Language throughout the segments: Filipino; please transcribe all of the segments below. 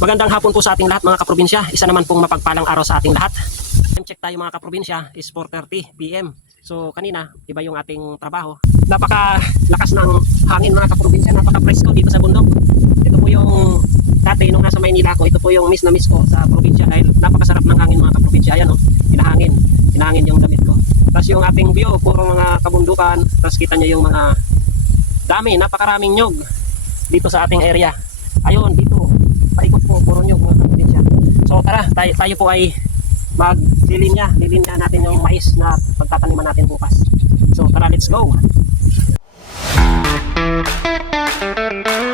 Magandang hapon po sa ating lahat mga kaprobinsya. Isa naman pong mapagpalang araw sa ating lahat. Time check tayo mga kaprobinsya is 4.30 PM. So kanina, iba yung ating trabaho. Napaka lakas ng hangin mga kaprobinsya, napaka presko dito sa bundok. Ito po yung dati nung nasa Maynila ako, ito po yung miss na miss ko sa probinsya dahil napakasarap ng hangin mga kaprobinsya. Ayan o, hinahangin. Hinahangin yung damit ko. Tapos yung ating view, puro mga kabundukan. Tapos kita nyo yung mga dami, napakaraming nyog dito sa ating area. Ayun, dito, paikot po, puro nyog mga kaprobinsya. So tara, tayo, tayo po ay maglilinya, lilinya natin yung mais na pagtataniman natin bukas. So tara, let's go! Okay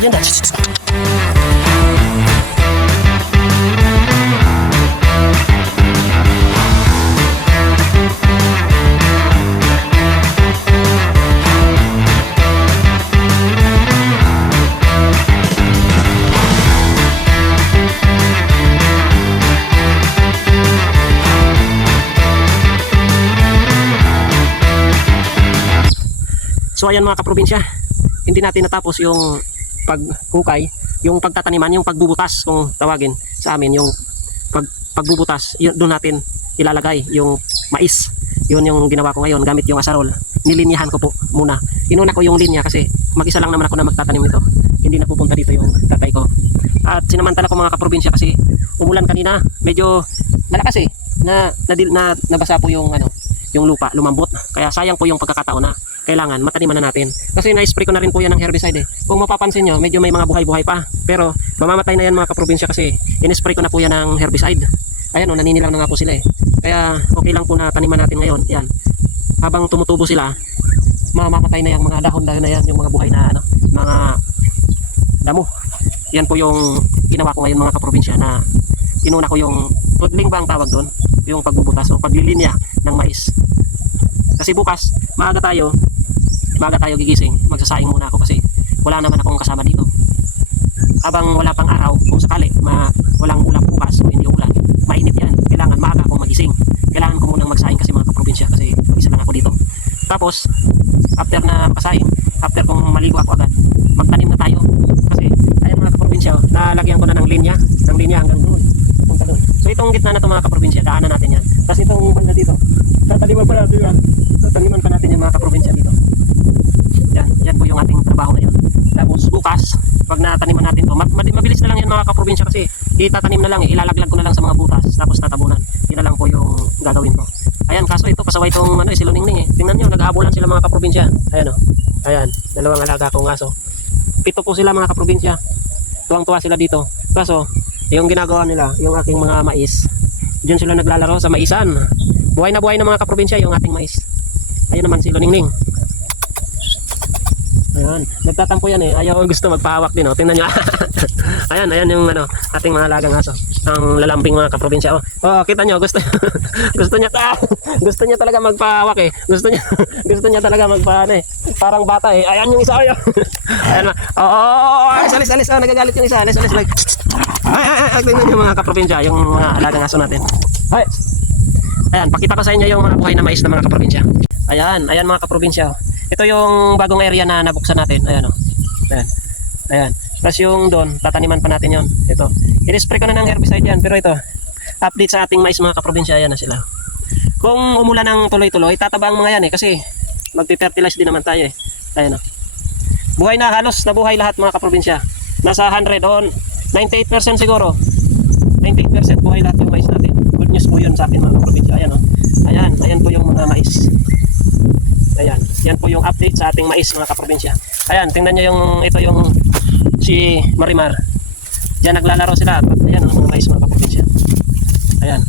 diyan. Oh, diyan, diyan. So ayan mga kaprobinsya, hindi natin natapos yung paghukay, yung pagtataniman, yung pagbubutas kung tawagin sa amin, yung pag, pagbubutas, yun, doon natin ilalagay yung mais. Yun yung ginawa ko ngayon gamit yung asarol. Nilinyahan ko po muna. Inuna ko yung linya kasi mag-isa lang naman ako na magtatanim nito. Hindi na pupunta dito yung tatay ko. At sinamantala ko mga kaprobinsya kasi umulan kanina. Medyo malakas eh. Na, na, na, nabasa po yung ano, yung lupa, lumambot. Kaya sayang po yung pagkakataon na kailangan mataniman na natin. Kasi na-spray ko na rin po yan ng herbicide eh. Kung mapapansin nyo, medyo may mga buhay-buhay pa. Pero mamamatay na yan mga kaprobinsya kasi in-spray ko na po yan ng herbicide. Ayan o, naninilaw na nga po sila eh. Kaya okay lang po na taniman natin ngayon. Yan. Habang tumutubo sila, mamamatay na yung mga dahon-dahon na yan, yung mga buhay na ano, mga damo. Yan po yung ginawa ko ngayon mga kaprobinsya na inuna ko yung pudling ba ang tawag doon? Yung pagbubutas o paglilinya ng mais. Kasi bukas, maaga tayo, maaga tayo gigising, magsasaing muna ako kasi wala naman akong kasama dito. Habang wala pang araw, kung sakali, ma, walang ulan bukas o hindi ulan, mainit yan. Kailangan maaga akong magising. Kailangan ko munang magsaing kasi mga kaprobinsya kasi isa lang ako dito. Tapos, after na makasaing, after kong maligo ako agad, magtanim na tayo. Kasi, ayun mga kaprobinsya, nalagyan ko na ng linya, ng linya hanggang doon. So itong gitna na ito mga kaprobinsya, daanan natin yan. Tapos itong banda dito, tataliman pa natin yan. Tataliman pa natin yung mga kaprobinsya dito. Yan, yan po yung ating trabaho ngayon. Tapos bukas, pag nataniman natin to, mabilis na lang yan mga kaprobinsya kasi itatanim na lang, eh, ilalaglag ko na lang sa mga butas, tapos tatabunan. Yun na lang po yung gagawin ko. Ayan, kaso ito, pasaway itong ano, eh, siluningning eh. Tingnan nyo, nag-aabulan sila mga kaprobinsya. Ayan o. Ayan, dalawang alaga kong aso. Pito po sila mga kaprobinsya. Tuwang-tuwa sila dito. Kaso, yung ginagawa nila, yung aking mga mais, diyan sila naglalaro sa maisan. Buhay na buhay na mga kaprobinsya yung ating mais. Ayun naman si Luningning. Ayan, nagtatampo yan eh. Ayaw gusto magpahawak din oh. Tingnan nyo. ayan, ayan yung ano, ating mga lagang aso. Ang lalambing mga kaprobinsya. Oh, oh kita nyo, gusto gusto niya ta gusto niya talaga magpahawak eh. Gusto niya gusto niya talaga magpa eh. Parang bata eh. Ayan yung isa ayan. ayan. Oh, oh, oh, oh, alis, alis. Oh, nagagalit yung isa. Alis, alis. Like, ay, ay, ay, tingnan nyo mga kaprobinsya, yung mga alagang aso natin. Ay. Ayan, pakita ko sa inyo yung mga buhay na mais na mga kaprobinsya. Ayan, ayan mga kaprobinsya. Ito yung bagong area na nabuksan natin. Ayan o. Ayan. Ayan. Tapos yung doon, tataniman pa natin yon. Ito. I-spray ko na ng herbicide yan. Pero ito, update sa ating mais mga kaprobinsya. Ayan na sila. Kung umulan ng tuloy-tuloy, tataba ang mga yan eh. Kasi magpifertilize din naman tayo eh. Ayan o. Buhay na halos nabuhay lahat mga kaprobinsya. Nasa 100 on 98% siguro. 98% buhay lahat yung mais natin. Good news po yun sa atin mga kaprobinsya. Ayan o. Ayan, ayan po yung mga mais. Ayan, yan po yung update sa ating mais mga kaprobinsya. Ayan, tingnan nyo yung, ito yung si Marimar. Diyan naglalaro sila. Ayan o, mga mais mga kaprobinsya. Ayan.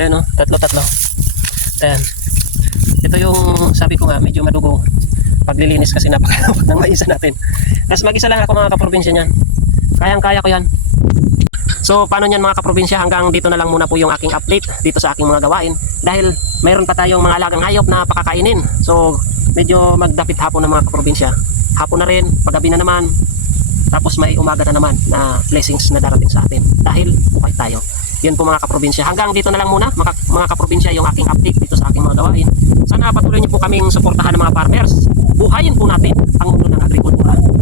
Ayan o, tatlo-tatlo. Ayan. Ito yung sabi ko nga, medyo madugo. Paglilinis kasi napakalawak ng maisa natin. Tapos mag-isa lang ako mga kaprobinsya niyan. Kayang-kaya ko yan. So paano niyan mga kaprobinsya hanggang dito na lang muna po yung aking update dito sa aking mga gawain dahil mayroon pa tayong mga alagang hayop na pakakainin. So medyo magdapit hapon ng mga kaprobinsya. Hapon na rin, paggabi na naman. Tapos may umaga na naman na blessings na darating sa atin dahil buhay tayo. Yun po mga kaprobinsya. Hanggang dito na lang muna mga, mga kaprobinsya yung aking update dito sa aking mga gawain. Sana patuloy niyo po kaming suportahan ng mga farmers. Buhayin po natin ang mundo ng agriculture.